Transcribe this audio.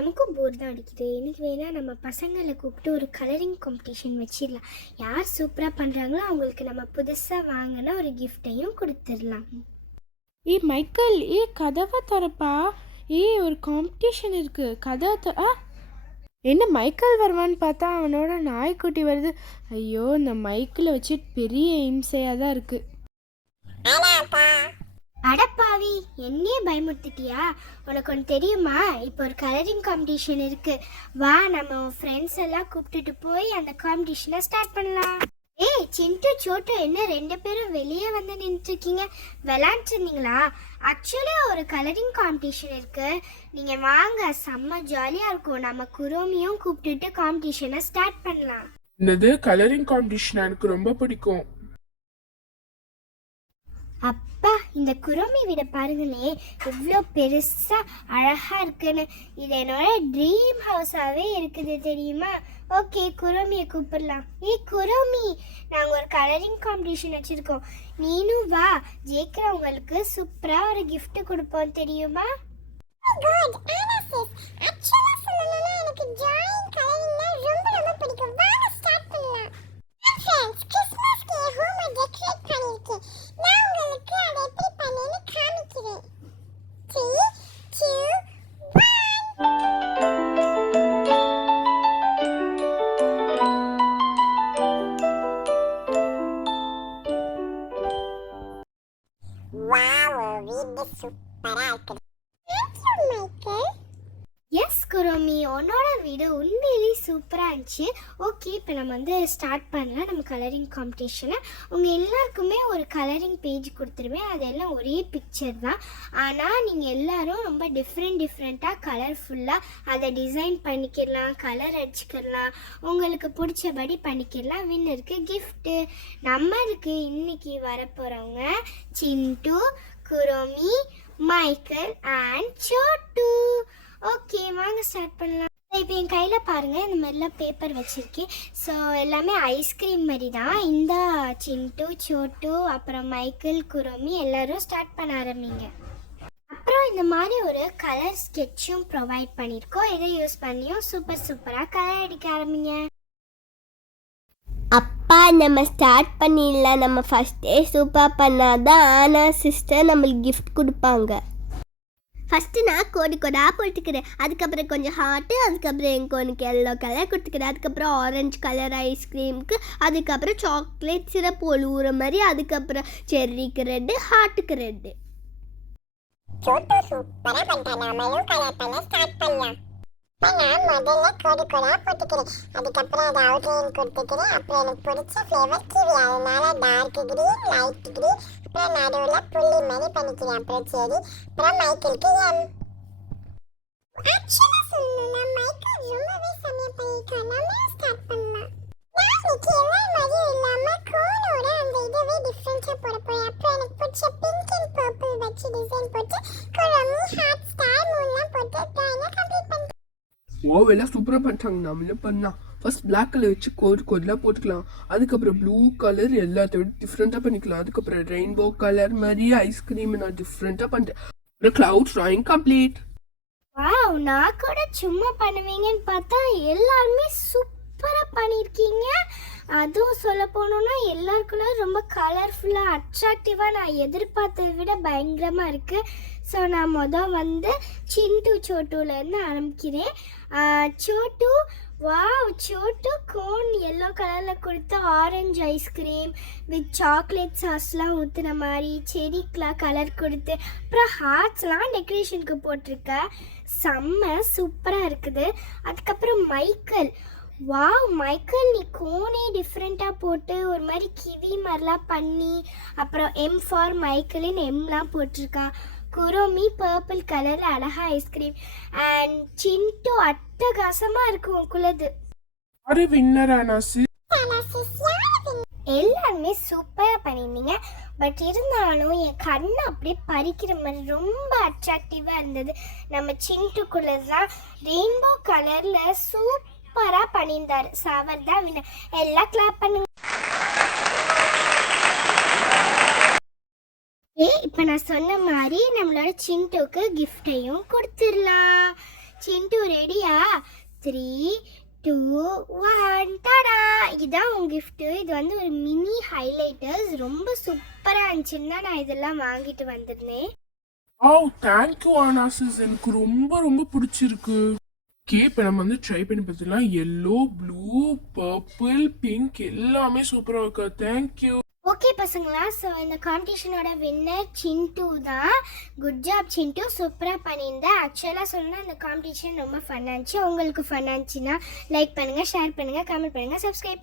நமக்கும் போர் தான் அடிக்குது. இன்னைக்கு வேணால் நம்ம பசங்களை கூப்பிட்டு ஒரு கலரிங் காம்படிஷன் வச்சிடலாம். யார் சூப்பராக பண்ணுறாங்களோ அவங்களுக்கு நம்ம புதுசாக வாங்கினா ஒரு கிஃப்டையும் கொடுத்துடலாம். மைக்கேல், கதவை திறப்பா. ஒரு காம்படிஷன் இருக்கு, கதவை என்ன மைக்கேல் வருவான்னு பார்த்தா அவனோட நாய்க்குட்டி வருது. ஐயோ, இந்த மைக்கில் வச்சு பெரிய இம்சையாக தான் இருக்கு. அடப்பாவி, என்னையே பயமுறுத்திட்டியா? உனக்கு ஒன்று தெரியுமா? இப்போ ஒரு கலரிங் காம்படிஷன் இருக்கு. வா, நம்ம ஃப்ரெண்ட்ஸ் எல்லாம் கூப்பிட்டுட்டு போய் அந்த காம்படிஷனை ஸ்டார்ட் பண்ணலாம். சிண்டு சோட்டு என்ன 2 பேரும் வெளியே வந்து நின்றுட்டு இருக்கீங்க? விளையாண்டு இருந்தீங்களா? ஆக்சுவலி ஒரு கலரிங் காம்படிஷன் இருக்கு, நீங்க வாங்க, செம்ம ஜாலியா இருக்கும். நம்ம குரோமியும் கூப்பிட்டுட்டு காம்படிஷனை ஸ்டார்ட் பண்ணலாம். என்னது கலரிங் காம்படிஷன்? எனக்கு ரொம்ப பிடிக்கும். அப்பா, இந்த குரோமி வீடை பாருங்களே, இவ்வளோ பெருசாக அழகாக இருக்குன்னு. இது என்னோட ட்ரீம் ஹவுஸாகவே இருக்குது தெரியுமா? ஓகே, குரோமியை கூப்பிடலாம். குரோமி, நாங்கள் ஒரு கலரிங் காம்படிஷன் வச்சுருக்கோம், நீனும் வா. ஜெயிக்கிறவங்களுக்கு சூப்பராக ஒரு கிஃப்ட் கொடுப்போம் தெரியுமா? எஸ் குரோமி, உன்னோட வீடு உண்மையிலேயே சூப்பராக இருந்துச்சு. ஓகே, இப்போ நம்ம வந்து ஸ்டார்ட் பண்ணலாம் நம்ம கலரிங் காம்படிஷனை. உங்கள் எல்லாருக்குமே ஒரு கலரிங் பேஜ் கொடுத்துருவேன், அதெல்லாம் ஒரே பிக்சர் தான். ஆனால் நீங்கள் எல்லோரும் ரொம்ப டிஃப்ரெண்ட்டாக கலர்ஃபுல்லாக அதை டிசைன் பண்ணிக்கிடலாம், கலர் அடிச்சுக்கிடலாம், உங்களுக்கு பிடிச்சபடி பண்ணிக்கிடலாம். வின்னருக்கு கிஃப்ட்டு நம்மளுக்கு. இன்னைக்கு வரப்போகிறவங்க சிண்டு, குரோமி, மைக்கேல் அண்ட் சோட்டு. ஓகே, வாங்க ஸ்டார்ட் பண்ணலாம். இப்போ என் கையில் பாருங்கள், இந்த மாதிரிலாம் பேப்பர் வச்சுருக்கேன். ஸோ எல்லாமே ஐஸ்கிரீம் மாதிரி தான். இந்த சிண்டு, சோட்டு, அப்புறம் மைக்கேல், குரோமி எல்லோரும் ஸ்டார்ட் பண்ண ஆரம்பிங்க. அப்புறம் இந்த மாதிரி ஒரு கலர் ஸ்கெட்சும் ப்ரொவைட் பண்ணியிருக்கோம். இதை யூஸ் பண்ணியும் சூப்பராக கலர் அடிக்க ஆரம்பிங்க. அப்பா, நம்ம ஸ்டார்ட் பண்ணிடலாம். நம்ம ஃபஸ்ட்டே சூப்பராக பண்ணாதான் ஆனால் சிஸ்டர் நம்மளுக்கு கிஃப்ட் கொடுப்பாங்க. ஃபஸ்ட்டு நான் கோடாக போட்டுக்கிறேன், அதுக்கப்புறம் கொஞ்சம் ஹார்ட்டு, அதுக்கப்புறம் எனக்கு எல்லோ கலர் கொடுத்துக்கிறேன், அதுக்கப்புறம் ஆரஞ்சு கலர் ஐஸ்கிரீமுக்கு, அதுக்கப்புறம் சாக்லேட் சிரப் ஒழுகுற மாதிரி, அதுக்கப்புறம் செர்ரிக்கு ரெட்டு, ஹார்ட்டுக்கு ரெட்டு. சூப்பராக பண்ணிட்டேன். நாமளும் கலர் பண்ண ஸ்டார்ட் பண்ணலாம். நான் முதல்ல கோடாக போட்டுக்கிறேன், அதுக்கப்புறம் அதை அவுட்லைன் கொடுத்துக்கிறேன். அப்புறம் எனக்கு பிடிச்ச ஃப்ளேவர் கிவி, அதனால டார்க் கிரீன், லைட் கிரீன், அப்புறம் நடுவில் புள்ளி மாதிரி பண்ணிக்கிறேன். அப்புறம் சரி, அப்புறம் மைக்கேலுக்கு எம். ஆக்சுவலாக சொல்லணும்னா மைக்கேல் ரொம்பவே செம்மையாக பண்ணியிருக்கான். நம்மளும் ஸ்டார்ட் பண்ணலாம். நான் இன்னைக்கு எல்லா மாதிரியும் இல்லாமல் கோனோட அந்த இதுவே டிஃப்ரெண்ட்டாக போட போகிறேன். அப்புறம் எனக்கு பிடிச்ச பிங்க் அண்ட் பர்பிள் வச்சு டிசைன் போட்டு குரோமி, ஹார்ட், ஸ்டார், மூன்லாம் போட்டு ட்ராயிங்கை கம்ப்ளீட் பண்ணிட்டேன். எல்லாம் சூப்பராக பண்ணிட்டாங்க. நம்மளும் பண்ணலாம். ஃபர்ஸ்ட் பிளாக் கலர் வச்சு கோடெலாம் போட்டுக்கலாம், அதுக்கப்புறம் ப்ளூ கலர் எல்லாத்த விட டிஃப்ரெண்ட்டாக பண்ணிக்கலாம், அதுக்கப்புறம் ரெயின்போ கலர் மாதிரி ஐஸ்கிரீம் நான் டிஃப்ரெண்ட்டாக பண்ணிட்டேன். அப்புறம் கிளவுட் ட்ராயிங் கம்ப்ளீட். வாவ், நான் கூட சும்மா பண்ணுவீங்கன்னு பார்த்தா எல்லாருமே சூப்பராக பண்ணியிருக்கீங்க. அதுவும் சொல்ல போனோன்னா எல்லாருக்குள்ள ரொம்ப கலர்ஃபுல்லாக அட்ராக்டிவாக நான் எதிர்பார்த்ததை விட பயங்கரமாக இருக்குது. ஸோ நான் வந்து சிண்டு சோட்டுலேருந்து ஆரம்பிக்கிறேன். Chhotu, wow, Chhotu cone yellow கலரில் கொடுத்து ஆரஞ்சு ஐஸ்கிரீம் வித் சாக்லேட் சாஸ்லாம் ஊற்றுன மாதிரி, செரிக்கெலாம் கலர் கொடுத்து, அப்புறம் ஹார்ட்ஸ்லாம் டெக்கரேஷனுக்கு போட்டிருக்க, செம்ம சூப்பராக இருக்குது. அதுக்கப்புறம் மைக்கேல், வாவ் மைக்கேல், நீ கோனே டிஃப்ரெண்ட்டாக போட்டு ஒரு மாதிரி கிவி மாதிரிலாம் பண்ணி, அப்புறம் எம் ஃபார் மைக்கேலின் எம்லாம் போட்டிருக்கா. குரோமி பர்பிள் கலரில் அழகா ஐஸ்கிரீம், அண்ட் சிண்டு அட்டகாசமாக இருக்கும் உங்களுது. ஒரு வின்னர் ஆனாசி. எல்லாருமே சூப்பராக பண்ணியிருந்தீங்க. பட் இருந்தாலும் என் கண்ணை அப்படியே பறிக்கிற மாதிரி ரொம்ப அட்ராக்டிவாக இருந்தது. நம்ம சிண்டுக்குள்ளே தான் ரெயின்போ கலரில் சூப்பராக பண்ணியிருந்தார். அவர் தான் வின்னர். எல்லாம் கிளாப் பண்ணுங்க. இப்போ நான் சொன்ன மாதிரி நம்மளோட சிண்டுக்கு கிஃப்டையும் கொடுத்துடலாம். சிண்டு ரெடியா? 3, 2, 1 டாடா! இதுதான் உன் gift. இது வந்து ஒரு மினி ஹைலைட்டர்ஸ். ரொம்ப சூப்பராக இருந்துச்சுன்னு தான் நான் இதெல்லாம் வாங்கிட்டு வந்திருந்தேன். தேங்க்யூ ஆனா சிஸ், எனக்கு ரொம்ப ரொம்ப பிடிச்சிருக்கு. இப்போ நம்ம வந்து ட்ரை பண்ணி பார்த்துக்கலாம். எல்லோ, ப்ளூ, பர்பிள், பிங்க் எல்லாமே சூப்பராக இருக்கு. தேங்க்யூ. ஓகே பசங்களா, ஸோ இந்த காம்படிஷனோட வின்னர் சிண்டு தான். குட் ஜாப் சிண்டு, சூப்பராக பண்ணியிருந்தேன். ஆக்சுவலாக சொல்லணும்னா இந்த காம்படிஷன் ரொம்ப ஃபன்னாக இருந்துச்சு. உங்களுக்கு ஃபன்னாக இருந்துச்சுன்னா லைக் பண்ணுங்கள், ஷேர் பண்ணுங்கள், கமெண்ட் பண்ணுங்கள், சப்ஸ்கிரைப் பண்ணுங்கள்.